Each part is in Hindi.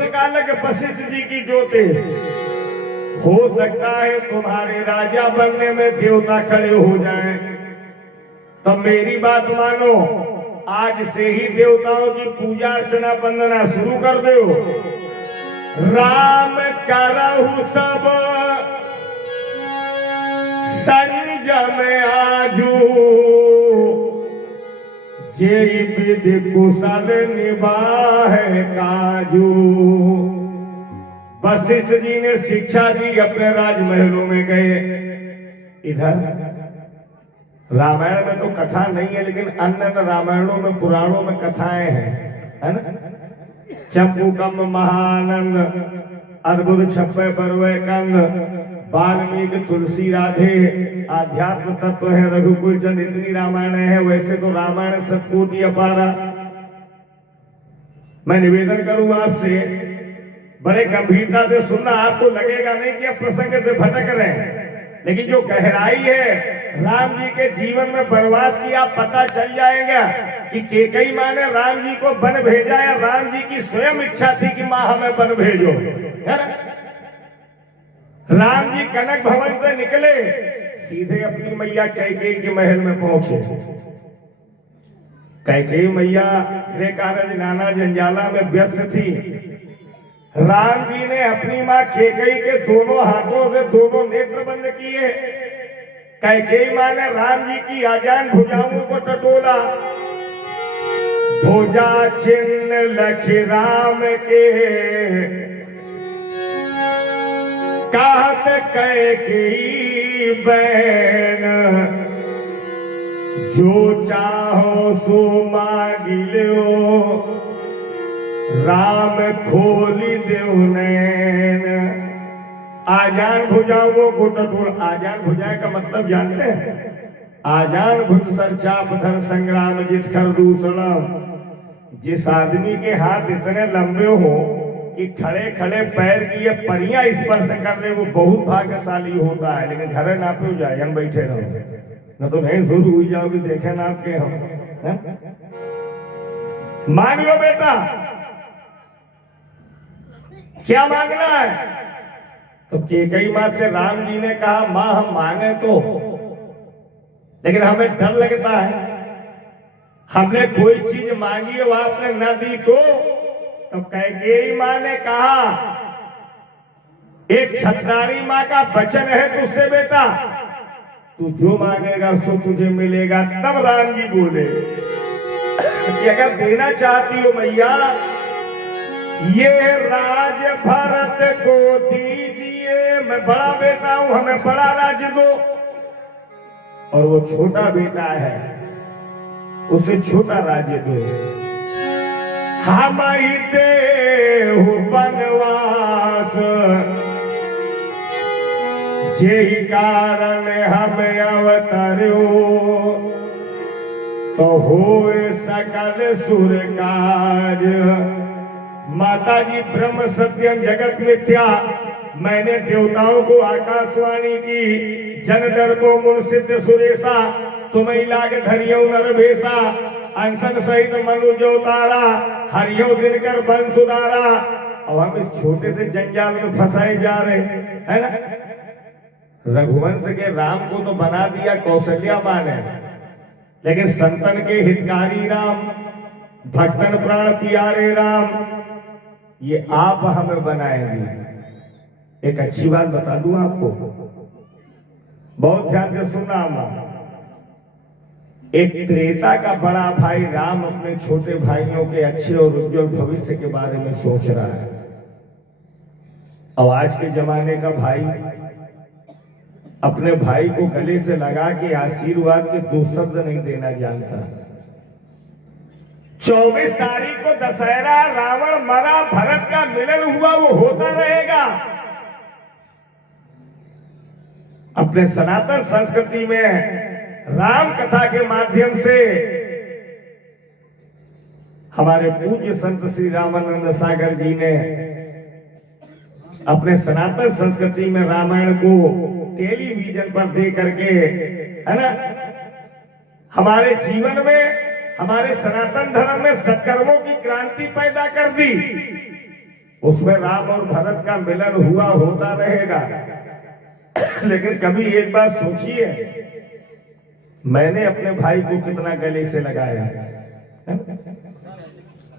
पत्रिका लग वशिष्ठ जी की ज्योतिष, हो सकता है तुम्हारे राजा बनने में देवता खड़े हो जाएं, तो मेरी बात मानो, आज से ही देवताओं की पूजा अर्चना वंदना शुरू कर दो। राम करहु सब संजम आजू, जे विधि कुशल निभाए काजू। वशिष्ठ जी ने शिक्षा दी, अपने राजमहलों में गए। इधर रामायण में तो कथा नहीं है, लेकिन अन्य रामायणों में पुराणों में कथाएं हैं, है ना। चंपूकम महानंद, अद्भुत छप्पे परवय कंद, वाल्मीकि तुलसी राधे, आध्यात्म तत्व है रघुकुल चंद, इतनी रामायण है। वैसे तो रामायण सतकोटि अपारा। मैं निवेदन करूंगा आपसे, बड़े गंभीरता से सुनना। आपको लगेगा नहीं कि आप प्रसंग से भटक रहे हैं, लेकिन जो गहराई है राम जी के जीवन में वनवास की, आप पता चल जाएगा कि कैकेयी माँ ने राम जी को वन भेजा या राम जी की स्वयं इच्छा थी कि माँ हमें वन भेजो, है ना। राम जी कनक भवन से निकले, सीधे अपनी मैया कैकेयी के महल में पहुंचे। कैकेयी मैया गृह कार्य नाना जंजाला में व्यस्त थी। राम जी ने अपनी माँ कैकेयी के दोनों हाथों से दोनों नेत्र बंद किए। कैकेयी माँ ने राम जी की आजान भुजाओं को टटोला। भुजा छिन्न लखी राम के, कहत कैकेयी बहन, जो चाहो सो मांगी लो, राम खोली देव नैन। आजान भुजाओं को टटोल। आजान भुजाए का मतलब जानते हैं? आजान भुज सर चाप धर संग्राम जित कर दूसरा। जिस आदमी के हाथ इतने लंबे हो कि खड़े खड़े पैर की ये परियां स्पर्श कर ले, वो बहुत भाग्यशाली होता है। लेकिन घरे नापे हो जाए, हम बैठे रहो, न तो नहीं शुरू हुई जाओगी, देखे नाप के हम। मांग लो बेटा, क्या मांगना है? तो कैकेयी माँ से राम जी ने कहा, माँ हम मांगे तो, लेकिन हमें डर लगता है। हमने कोई चीज मांगी है, वो आपने न दी तो कैकेयी माँ ने कहा, एक छत्राणी माँ का वचन है तुझसे बेटा, तू जो मांगेगा सो तुझे मिलेगा। तब राम जी बोले कि अगर देना चाहती हो मैया, ये राज भरत को दीजिए, मैं बड़ा बेटा हूं, हमें बड़ा राज्य दो। और वो छोटा बेटा है, उसे छोटा राज्य दो। हम ही देहु वनवास, जेहि कारण हम अवतर्यो, तो होए सकल सुर काज। माता जी ब्रह्म सत्यम जगत मिथ्या, मैंने देवताओं को आकाशवाणी की, जन दर्पो मुन सिद्ध सुरेशा, तुम्हें लाग धरियो नर भेसा, अंसन सहित मनु जो तारा, हरियो दिनकर बन सुधारा। अब हम इस छोटे से जंजाल में फंसाए जा रहे है ना। रघुवंश के राम को तो बना दिया कौशल्या माँ ने, लेकिन संतन के हितकारी राम, भक्तन प्राण प्यारे राम, ये आप हमें बनाएंगे। एक अच्छी बात बता दूं आपको, बहुत ध्यान से सुनना। मां, एक त्रेता का बड़ा भाई राम अपने छोटे भाइयों के अच्छे और उज्जवल भविष्य के बारे में सोच रहा है। और आज के जमाने का भाई अपने भाई को गले से लगा के आशीर्वाद के दो शब्द नहीं देना जानता। 24 तारीख को दशहरा, रावण मरा, भरत का मिलन हुआ, वो होता रहेगा। अपने सनातन संस्कृति में राम कथा के माध्यम से हमारे पूज्य संत श्री रामानंद सागर जी ने अपने सनातन संस्कृति में रामायण को टेलीविजन पर दे करके, है ना, हमारे जीवन में, हमारे सनातन धर्म में सत्कर्मों की क्रांति पैदा कर दी। उसमें राम और भरत का मिलन हुआ होता रहेगा। लेकिन कभी एक बात सोचिए, मैंने अपने भाई को कितना गले से लगाया है?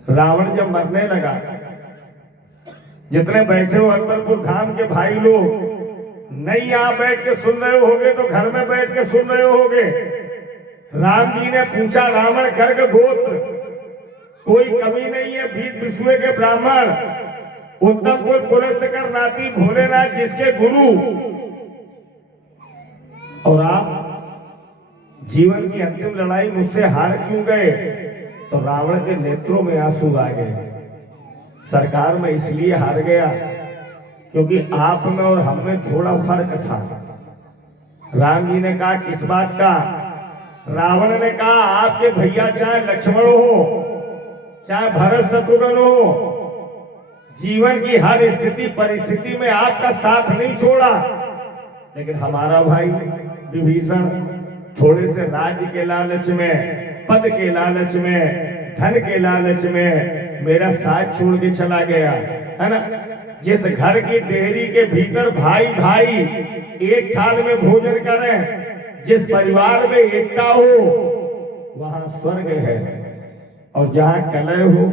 रावण जब मरने लगा, जितने बैठे हो अकबरपुर धाम के भाई लोग, नहीं यहां बैठ के सुन रहे होगे तो घर में बैठ के सुन रहे होगे। राम जी ने पूछा, रावण गर्ग गोत्र, कोई कमी नहीं है, भीत विश्व के ब्राह्मण, उत्तम कुल पुलस्कर नाती भोलेनाथ जिसके गुरु, और आप जीवन की अंतिम लड़ाई मुझसे हार क्यों गए? तो रावण के नेत्रों में आंसू आ गए। सरकार में इसलिए हार गया क्योंकि आप में और हम में थोड़ा फर्क था। राम जी ने कहा, किस बात का? रावण ने कहा, आपके भैया चाहे लक्ष्मण हो, चाहे भरत शत्रुघ्न हो, जीवन की हर स्थिति परिस्थिति में आपका साथ नहीं छोड़ा। लेकिन हमारा भाई विभीषण थोड़े से राज्य के लालच में, पद के लालच में, धन के लालच में मेरा साथ छोड़ के चला गया, है ना। जिस घर की देहरी के भीतर भाई भाई एक थाल में भोजन करें, जिस परिवार में एकता हो, वहां स्वर्ग है। और जहां कलह हो,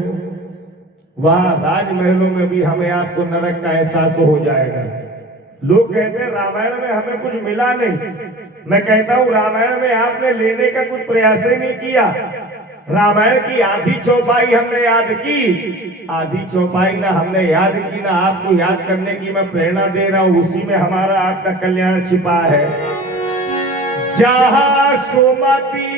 वहां राजमहलों में भी हमें आपको नरक का एहसास हो जाएगा। लोग कहते हैं रामायण में हमें कुछ मिला नहीं। मैं कहता हूं, रामायण में आपने लेने का कुछ प्रयास ही नहीं किया। रामायण की आधी चौपाई हमने याद की, आधी चौपाई ना हमने याद की, ना आपको याद करने की मैं प्रेरणा दे रहा हूं। उसी में हमारा आपका कल्याण छिपा है। जहां सुमति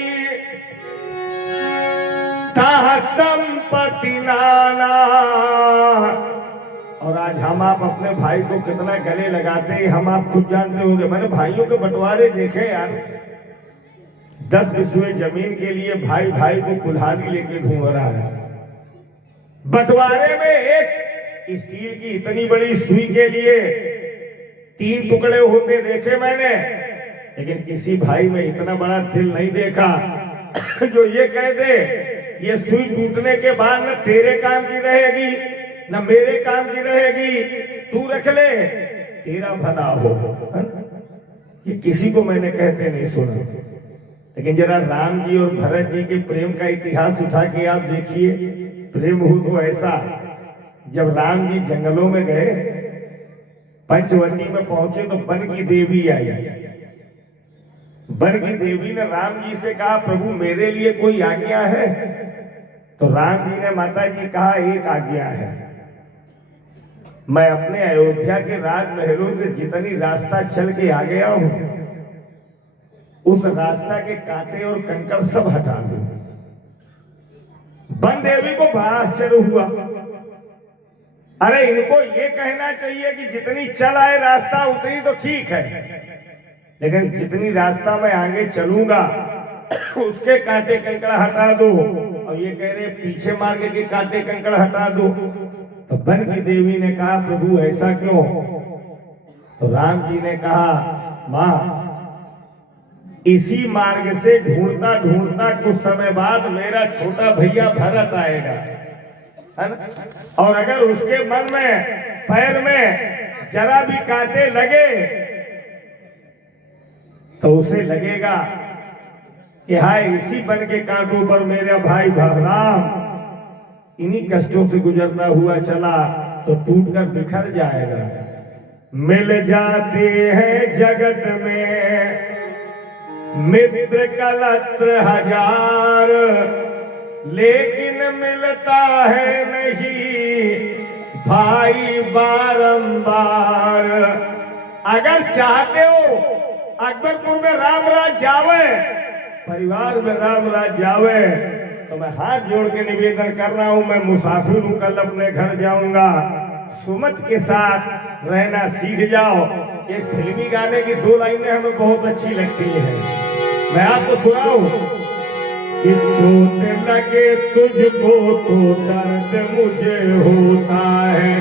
तहां संपत्ति नाना। और आज हम आप अपने भाई को कितना गले लगाते हैं, हम आप खुद जानते होंगे। मैंने भाइयों के बंटवारे देखे यार, 10 बिस्वे जमीन के लिए भाई भाई को कुल्हाड़ी लेके घूम रहा है। बंटवारे में एक स्टील की इतनी बड़ी सुई के लिए 3 टुकड़े होते देखे मैंने, लेकिन किसी भाई में इतना बड़ा दिल नहीं देखा जो ये कह दे, ये सुई टूटने के बाद न तेरे काम की रहेगी न मेरे काम की रहेगी, तू रख ले, तेरा भला हो। ये किसी को मैंने कहते नहीं सुना। लेकिन जरा राम जी और भरत जी के प्रेम का इतिहास उठा के आप देखिए। प्रेम हो तो ऐसा, जब राम जी जंगलों में गए, पंचवटी में पहुंचे तो वन की देवी आई। वन की देवी ने राम जी से कहा, प्रभु मेरे लिए कोई आज्ञा है? तो राम जी ने माता जी कहा, एक आज्ञा है, मैं अपने अयोध्या के राजमहलों से जितनी रास्ता चल के आ गया हूं, उस रास्ता के कांटे और कंकड़ सब हटा दो। वन देवी को बड़ा आश्चर्य हुआ। अरे इनको ये कहना चाहिए कि जितनी चल आए रास्ता उतनी तो ठीक है, लेकिन जितनी रास्ता मैं आगे चलूंगा उसके कांटे कंकड़ हटा दो। और ये कह रहे पीछे मार्ग के कांटे कंकड़ हटा दो। तो वन की देवी ने कहा, प्रभु ऐसा क्यों? तो राम जी ने कहा, मां इसी मार्ग से ढूंढता ढूंढता कुछ समय बाद मेरा छोटा भैया भरत आएगा, है ना? और अगर उसके मन में पैर में जरा भी कांटे लगे तो उसे लगेगा कि हाय इसी वन के कांटों पर मेरा भाई राम इन्हीं कष्टों से गुजरता हुआ चला, तो टूटकर बिखर जाएगा। मिल जाते हैं जगत में मित्र कलत्र हजार, लेकिन मिलता है नहीं भाई बारंबार। अगर चाहते हो अकबरपुर में राम राज जावे, परिवार में राम राज जावे, तो मैं हाथ जोड़ के निवेदन कर रहा हूं, मैं मुसाफिर हूं, कल अपने घर जाऊंगा, सुमत के साथ रहना सीख जाओ। एक फिल्मी गाने की 2 लाइनें हमें बहुत अच्छी लगती है, मैं आपको सुनाऊं कि चोट लगे तुझको तो दर्द मुझे होता है,